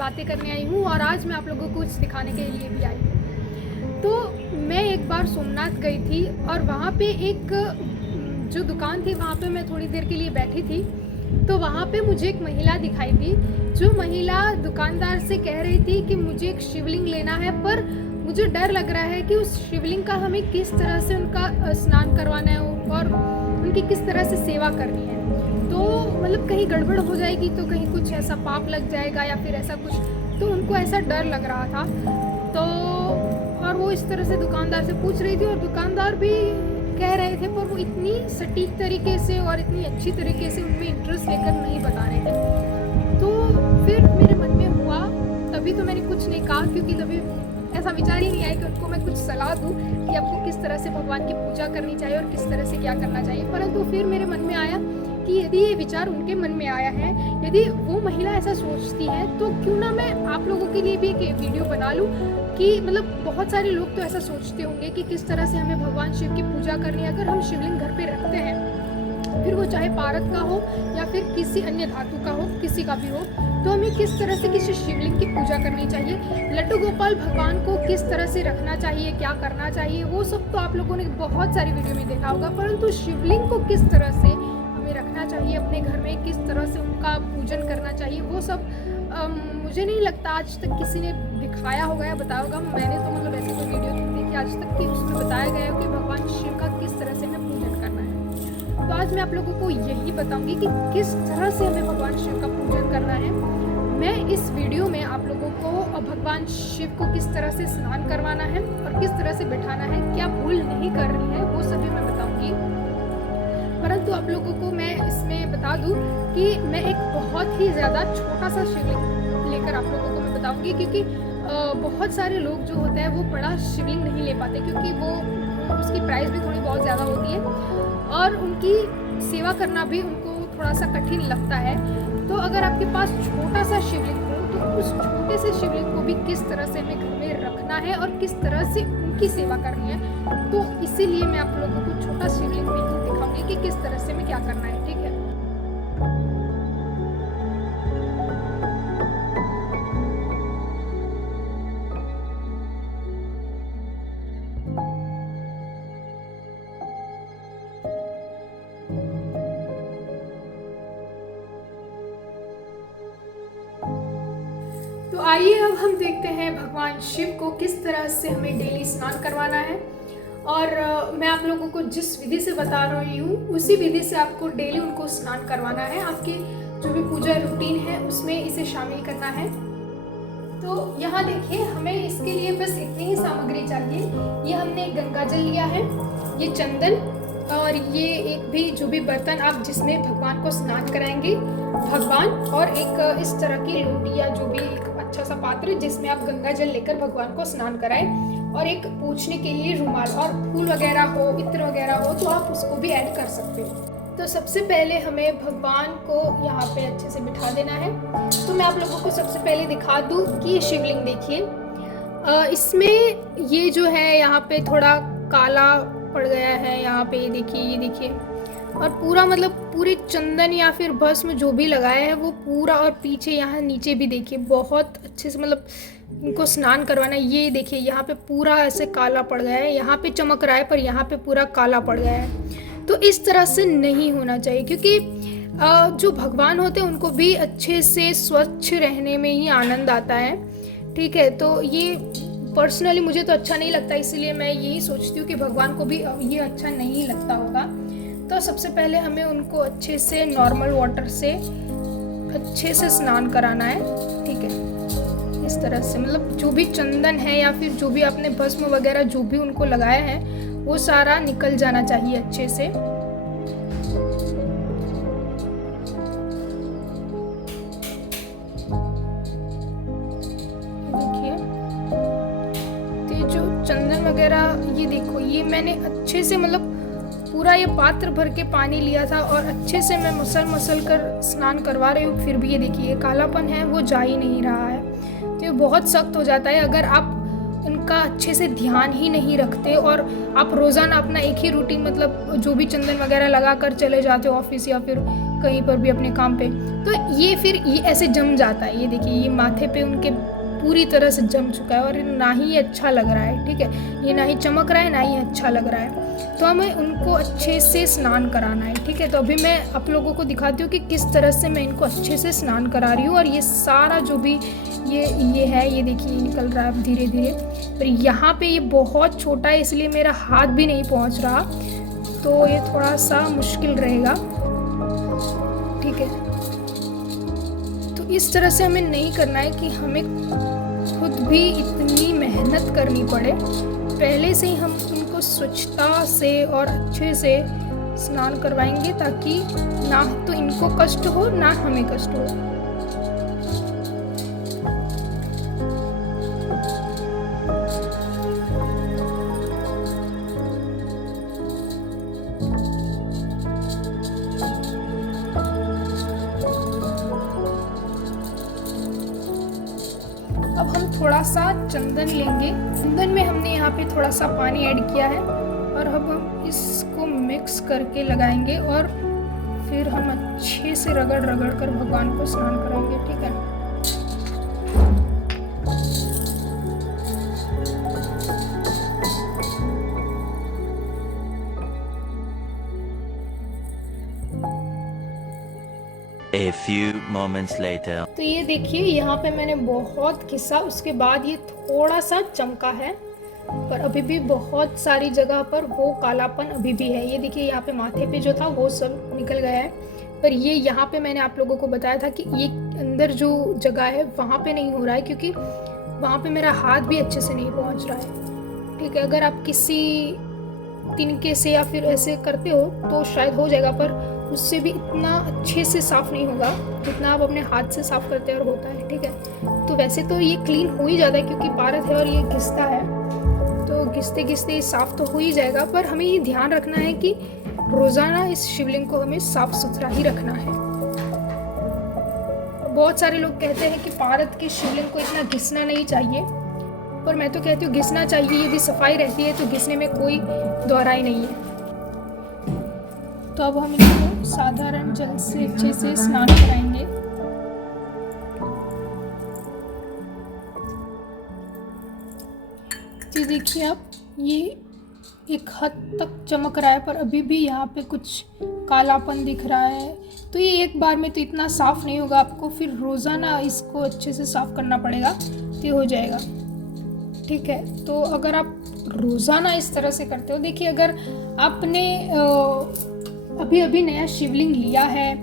बातें करने आई हूँ और आज मैं आप लोगों को कुछ दिखाने के लिए भी आई हूँ। तो मैं एक बार सोमनाथ गई थी और वहाँ पे एक जो दुकान थी वहाँ पे मैं थोड़ी देर के लिए बैठी थी। तो वहाँ पे मुझे एक महिला दिखाई दी, जो महिला दुकानदार से कह रही थी कि मुझे एक शिवलिंग लेना है, पर मुझे डर लग रहा है कि उस शिवलिंग का हमें किस तरह से उनका स्नान करवाना है और उनकी किस तरह से सेवा करनी है। तो मतलब कहीं गड़बड़ हो जाएगी तो कहीं कुछ ऐसा पाप लग जाएगा या फिर ऐसा कुछ, तो उनको ऐसा डर लग रहा था। तो और वो इस तरह से दुकानदार से पूछ रही थी और दुकानदार भी कह रहे थे, पर वो इतनी सटीक तरीके से और इतनी अच्छी तरीके से उनमें इंटरेस्ट लेकर नहीं बता रहे थे। तो फिर मेरे मन में हुआ, तभी तो मैंने कुछ नहीं कहा, क्योंकि तभी ऐसा विचार ही नहीं आया कि उनको मैं कुछ सलाह दूँ कि आपको किस तरह से भगवान की पूजा करनी चाहिए और किस तरह से क्या करना चाहिए। परंतु फिर मेरे मन में आया कि यदि ये विचार उनके मन में आया है, यदि वो महिला ऐसा सोचती है, तो क्यों ना मैं आप लोगों के लिए भी एक वीडियो बना लूँ कि मतलब बहुत सारे लोग तो ऐसा सोचते होंगे कि किस तरह से हमें भगवान शिव की पूजा करनी है। अगर हम शिवलिंग घर पे रखते हैं, फिर वो चाहे पारद का हो या फिर किसी अन्य धातु का हो, किसी का भी हो, तो हमें किस तरह से किसी शिवलिंग की पूजा करनी चाहिए, लड्डू गोपाल भगवान को किस तरह से रखना चाहिए, क्या करना चाहिए, वो सब तो आप लोगों ने बहुत सारी वीडियो में देखा होगा। परंतु शिवलिंग को किस तरह से हमें रखना चाहिए अपने घर में, किस तरह से उनका पूजन करना चाहिए, वो सब मुझे नहीं लगता आज तक किसी ने दिखाया होगा या बताया होगा। मैंने तो मतलब ऐसी कोई वीडियो नहीं देखी आज तक कि उसमें बताया गया हो कि भगवान शिव का किस तरह से हमें पूजन करना है। तो आज मैं आप लोगों को यही बताऊंगी कि किस तरह से हमें भगवान शिव का पूजन करना है। मैं इस वीडियो में आप लोगों को भगवान शिव को किस तरह से स्नान करवाना है और किस तरह से बिठाना है, क्या भूल नहीं कर रही है, वो सभी मैं बताऊंगी। परंतु आप लोगों को मैं इसमें बता दूं कि मैं एक बहुत ही ज़्यादा छोटा सा शिवलिंग लेकर आप लोगों को मैं बताऊंगी, क्योंकि बहुत सारे लोग जो होते हैं वो बड़ा शिवलिंग नहीं ले पाते, क्योंकि वो उसकी प्राइस भी थोड़ी बहुत ज़्यादा होती है और उनकी सेवा करना भी उनको थोड़ा सा कठिन लगता है। तो अगर आपके पास छोटा सा शिवलिंग हो तो उस छोटे से शिवलिंग को भी किस तरह से हमें घर में रखना है और किस तरह से उनकी सेवा करनी है, तो इसीलिए मैं आप लोगों को छोटा शिवलिंग भी दिखाऊंगी कि किस तरह से हमें क्या करना है। ठीक है, तो आइए अब हम देखते हैं भगवान शिव को किस तरह से हमें डेली स्नान करवाना है। और मैं आप लोगों को जिस विधि से बता रही हूँ उसी विधि से आपको डेली उनको स्नान करवाना है। आपकी जो भी पूजा रूटीन है उसमें इसे शामिल करना है। तो यहाँ देखिए, हमें इसके लिए बस इतनी ही सामग्री चाहिए। ये हमने गंगा जल लिया है, ये चंदन, और ये एक भी जो भी बर्तन आप जिसमें भगवान को स्नान कराएंगे भगवान, और एक इस तरह की लोटी या जो भी एक अच्छा सा पात्र जिसमें आप गंगा जल लेकर भगवान को स्नान कराएं, और एक पूछने के लिए रुमाल, और फूल वगैरह हो, इत्र वगैरह हो तो आप उसको भी ऐड कर सकते हो। तो सबसे पहले हमें भगवान को यहाँ पे अच्छे से बिठा देना है। तो मैं आप लोगों को सबसे पहले दिखा दूँ कि ये शिवलिंग देखिए, इसमें ये जो है यहाँ पे थोड़ा काला पड़ गया है, यहाँ पे ये देखिए, और पूरा मतलब पूरे चंदन या फिर भस्म जो भी लगाया है वो पूरा, और पीछे यहाँ नीचे भी देखिए बहुत अच्छे से मतलब इनको स्नान करवाना है। ये देखिए यहाँ पे पूरा ऐसे काला पड़ गया है, यहाँ पे चमक रहा है पर यहाँ पे पूरा काला पड़ गया है। तो इस तरह से नहीं होना चाहिए, क्योंकि जो भगवान होते हैं उनको भी अच्छे से स्वच्छ रहने में ही आनंद आता है। ठीक है, तो ये पर्सनली मुझे तो अच्छा नहीं लगता, इसलिए मैं यही सोचती हूँ कि भगवान को भी ये अच्छा नहीं लगता होगा। तो सबसे पहले हमें उनको अच्छे से नॉर्मल वाटर से अच्छे से स्नान कराना है। ठीक है, इस तरह से मतलब जो भी चंदन है या फिर जो भी आपने भस्म वगैरह जो भी उनको लगाया है वो सारा निकल जाना चाहिए अच्छे से। देखिए, तो जो चंदन वगैरह ये देखो, ये मैंने अच्छे से मतलब पूरा ये पात्र भर के पानी लिया था और अच्छे से मैं मसल कर स्नान करवा रही हूँ, फिर भी ये देखिए कालापन है वो जा ही नहीं रहा है। तो ये बहुत सख्त हो जाता है अगर आप इनका अच्छे से ध्यान ही नहीं रखते और आप रोज़ाना अपना एक ही रूटीन मतलब जो भी चंदन वगैरह लगा कर चले जाते हो ऑफिस या फिर कहीं पर भी अपने काम पे, तो ये फिर ये ऐसे जम जाता है। ये देखिए ये माथे पे उनके पूरी तरह से जम चुका है और ना ही ये अच्छा लग रहा है, ठीक है, ये ना ही चमक रहा है ना ही अच्छा लग रहा है। तो हमें उनको अच्छे से स्नान कराना है, ठीक है। तो अभी मैं आप लोगों को दिखाती हूँ कि किस तरह से मैं इनको अच्छे से स्नान करा रही हूँ। और ये सारा जो भी ये है, ये देखिए निकल रहा है अब धीरे धीरे। पर यहाँ पे ये बहुत छोटा है इसलिए मेरा हाथ भी नहीं पहुँच रहा, तो ये थोड़ा सा मुश्किल रहेगा, ठीक है। तो इस तरह से हमें नहीं करना है कि हमें खुद भी इतनी मेहनत करनी पड़े। पहले से ही हम उनको स्वच्छता से और अच्छे से स्नान करवाएंगे ताकि ना तो इनको कष्ट हो ना हमें कष्ट हो। अब हम थोड़ा सा चंदन लेंगे। चंदन में हमने यहाँ पे थोड़ा सा पानी ऐड किया है और अब हम इसको मिक्स करके लगाएंगे और फिर हम अच्छे से रगड़ रगड़ कर भगवान को स्नान कराएंगे, ठीक है। A few moments later. तो ये देखिए यहाँ पे मैंने बहुत घिसा, उसके बाद ये थोड़ा सा चमका है, पर अभी भी बहुत सारी जगह पर वो कालापन अभी भी है। ये देखिए यहाँ पे माथे पे जो था वो सब निकल गया है, पर ये यहाँ पे मैंने आप लोगों को बताया था कि ये अंदर जो जगह है वहाँ पे नहीं हो रहा है क्योंकि वहाँ पे मेरा हाथ भी अच्छे से नहीं पहुँच रहा है, ठीक है। अगर आप किसी तिनके से या फिर ऐसे करते हो तो शायद हो जाएगा, पर उससे भी इतना अच्छे से साफ़ नहीं होगा जितना आप अपने हाथ से साफ़ करते हैं और होता है, ठीक है। तो वैसे तो ये क्लीन हो ही जाता है क्योंकि पारद है और ये घिसता है, तो घिसते घिसते साफ़ तो हो ही जाएगा। पर हमें ये ध्यान रखना है कि रोज़ाना इस शिवलिंग को हमें साफ़ सुथरा ही रखना है। बहुत सारे लोग कहते हैं कि पारद के शिवलिंग को इतना घिसना नहीं चाहिए, पर मैं तो कहती हूँ घिसना चाहिए। यदि सफाई रहती है तो घिसने में कोई दोहराई नहीं है। तो अब हम इनको साधारण जल से अच्छे से स्नान कराएंगे। जी देखिए आप, ये एक हद तक चमक रहा है पर अभी भी यहाँ पे कुछ कालापन दिख रहा है। तो ये एक बार में तो इतना साफ़ नहीं होगा, आपको फिर रोज़ाना इसको अच्छे से साफ़ करना पड़ेगा तो हो जाएगा, ठीक है। तो अगर आप रोज़ाना इस तरह से करते हो, देखिए अगर आपने अभी अभी नया शिवलिंग लिया है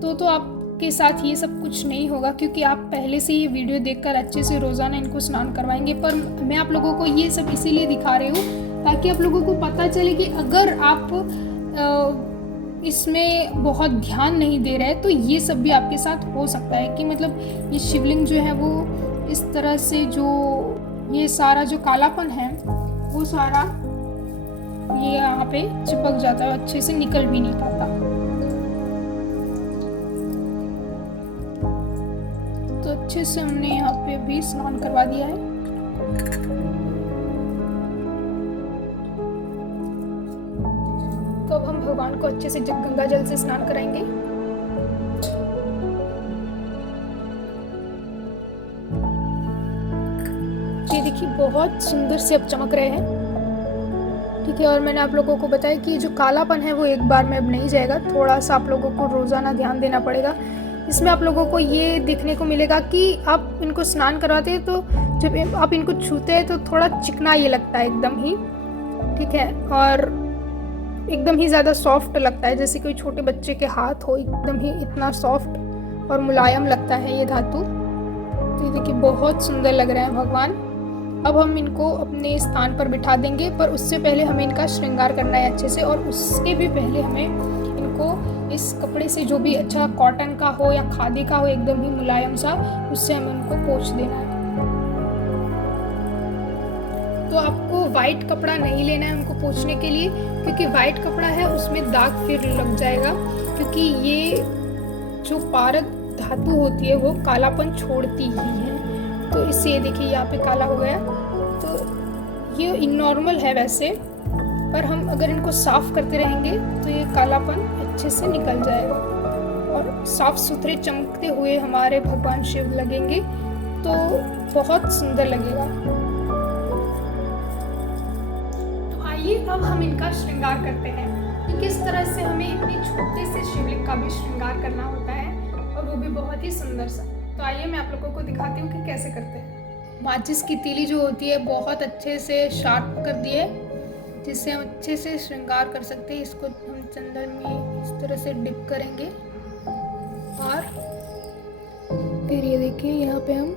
तो आपके साथ ये सब कुछ नहीं होगा क्योंकि आप पहले से ये वीडियो देखकर अच्छे से रोज़ाना इनको स्नान करवाएंगे। पर मैं आप लोगों को ये सब इसीलिए दिखा रही हूँ ताकि आप लोगों को पता चले कि अगर आप इसमें बहुत ध्यान नहीं दे रहे तो ये सब भी आपके साथ हो सकता है कि मतलब ये शिवलिंग जो है वो इस तरह से जो ये सारा जो कालापन है वो सारा ये यहाँ पे चिपक जाता है, अच्छे से निकल भी नहीं पाता। तो अच्छे से हमने यहाँ पे भी स्नान करवा दिया है। तो अब हम भगवान को अच्छे से गंगा जल से स्नान कराएंगे। ये देखिए बहुत सुंदर से अब चमक रहे हैं, ठीक है। और मैंने आप लोगों को बताया कि जो कालापन है वो एक बार में अब नहीं जाएगा, थोड़ा सा आप लोगों को रोज़ाना ध्यान देना पड़ेगा। इसमें आप लोगों को ये देखने को मिलेगा कि आप इनको स्नान कराते हैं तो जब आप इनको छूते हैं तो थोड़ा चिकना ये लगता है एकदम ही, ठीक है, और एकदम ही ज़्यादा सॉफ्ट लगता है, जैसे कोई छोटे बच्चे के हाथ हो, एकदम ही इतना सॉफ्ट और मुलायम लगता है ये धातु। तो ये देखिए बहुत सुंदर लग रहे हैं भगवान। अब हम इनको अपने स्थान पर बिठा देंगे, पर उससे पहले हमें इनका श्रृंगार करना है अच्छे से, और उसके भी पहले हमें इनको इस कपड़े से जो भी अच्छा कॉटन का हो या खादी का हो एकदम ही मुलायम सा, उससे हमें उनको पोंछ देना है। तो आपको वाइट कपड़ा नहीं लेना है उनको पोंछने के लिए, क्योंकि वाइट कपड़ा है उसमें दाग फिर लग जाएगा, क्योंकि ये जो पारद धातु होती है वो कालापन छोड़ती ही है। तो इससे देखिए यहाँ पे काला हो गया, तो ये इननॉर्मल है वैसे, पर हम अगर इनको साफ करते रहेंगे तो ये कालापन अच्छे से निकल जाएगा। और साफ सुथरे चमकते हुए हमारे भगवान शिव लगेंगे तो बहुत सुंदर लगेगा। तो आइए अब हम इनका श्रृंगार करते हैं कि किस तरह से हमें इतने छोटे से शिवलिंग का भी श्रृंगार करना होता है, और वो भी बहुत ही सुंदर सा। तो आइए मैं आप लोगों को दिखाती हूँ कि कैसे करते हैं। माचिस की तीली जो होती है बहुत अच्छे से शार्प कर दिए, जिससे हम अच्छे से श्रृंगार कर सकते हैं। इसको हम चंदन में इस तरह से डिप करेंगे और फिर ये देखिए यहाँ पे हम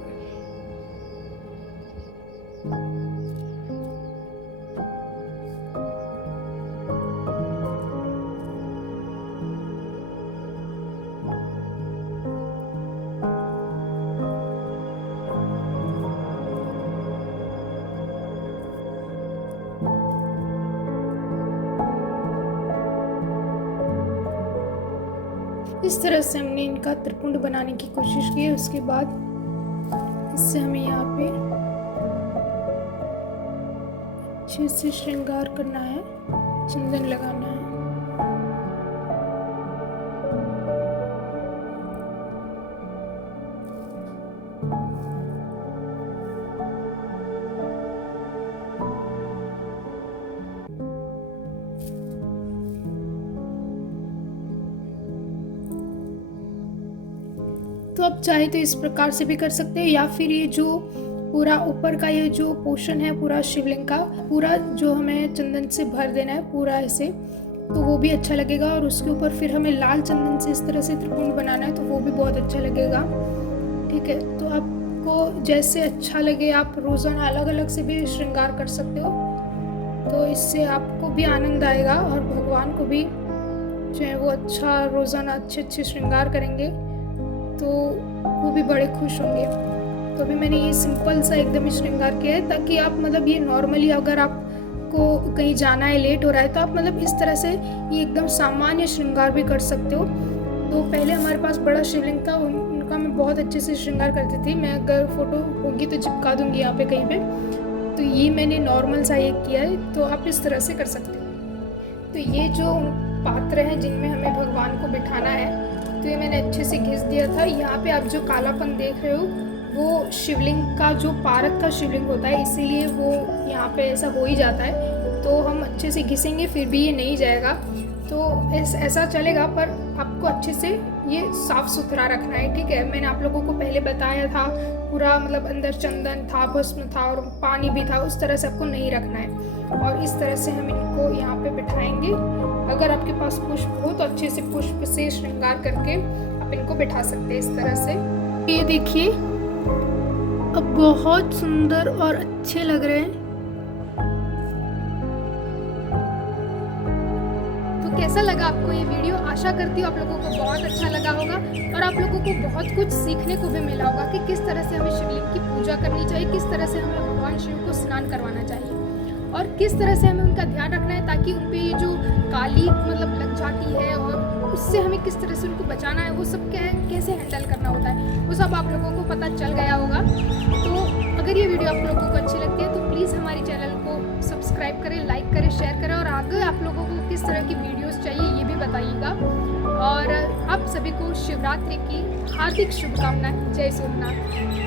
इस तरह से हमने इनका त्रिपुंड बनाने की कोशिश की है। उसके बाद इससे हमें यहाँ पे अच्छे से श्रृंगार करना है, चंदन लगाना है। तो आप चाहे तो इस प्रकार से भी कर सकते हैं, या फिर ये जो पूरा ऊपर का ये जो पोर्शन है पूरा शिवलिंग का पूरा जो हमें चंदन से भर देना है पूरा ऐसे, तो वो भी अच्छा लगेगा। और उसके ऊपर फिर हमें लाल चंदन से इस तरह से त्रिपुंड बनाना है, तो वो भी बहुत अच्छा लगेगा। ठीक है, तो आपको जैसे अच्छा लगे आप रोज़ाना अलग अलग से भी श्रृंगार कर सकते हो, तो इससे आपको भी आनंद आएगा और भगवान को भी जो है वो अच्छा रोज़ाना अच्छे श्रृंगार करेंगे तो वो भी बड़े खुश होंगे। तो अभी मैंने ये सिंपल सा एकदम श्रृंगार किया है, ताकि आप मतलब ये नॉर्मली अगर आपको कहीं जाना है लेट हो रहा है तो आप मतलब इस तरह से ये एकदम सामान्य श्रृंगार भी कर सकते हो। तो पहले हमारे पास बड़ा शिवलिंग था, उनका मैं बहुत अच्छे से श्रृंगार करती थी। मैं अगर फ़ोटो होगी तो चिपका दूँगी यहाँ पे कहीं पे। तो ये मैंने नॉर्मल सा ये किया है, तो आप इस तरह से कर सकते हो। तो ये जो पात्र हैं जिनमें हमें भगवान को बिठाना है, तो ये मैंने अच्छे से घिस दिया था। यहाँ पे आप जो कालापन देख रहे हो वो शिवलिंग का जो पारक का शिवलिंग होता है, इसीलिए वो यहाँ पे ऐसा हो ही जाता है। तो हम अच्छे से घिसेंगे फिर भी ये नहीं जाएगा, तो ऐसा चलेगा, पर आपको अच्छे से ये साफ़ सुथरा रखना है। ठीक है, मैंने आप लोगों को पहले बताया था पूरा मतलब अंदर चंदन था, भस्म था और पानी भी था, उस तरह से आपको नहीं रखना है। और इस तरह से हम इनको यहाँ पे बिठाएंगे। अगर आपके पास पुष्प हो तो अच्छे से पुष्प से श्रृंगार करके आप इनको बिठा सकते हैं इस तरह से। ये देखिए अब बहुत सुंदर और अच्छे लग रहे हैं। तो कैसा लगा आपको ये वीडियो? आशा करती हूँ आप लोगों को बहुत अच्छा लगा होगा और आप लोगों को बहुत कुछ सीखने को भी मिला होगा कि किस तरह से हमें शिवलिंग की पूजा करनी चाहिए, किस तरह से हमें भगवान शिव को स्नान करवाना चाहिए और किस तरह से हमें उनका ध्यान रखना है, ताकि उन पे ये जो काली मतलब लग जाती है और उससे हमें किस तरह से उनको बचाना है, वो सब कैसे हैंडल करना होता है, वो सब आप लोगों को पता चल गया होगा। तो अगर ये वीडियो आप लोगों को अच्छी लगती है तो प्लीज़ हमारे चैनल को सब्सक्राइब करें, लाइक करें, शेयर करें और आगे आप लोगों को किस तरह की वीडियोस चाहिए ये भी बताइएगा। और आप सभी को शिवरात्रि की हार्दिक शुभकामनाएं। जय सोमनाथ।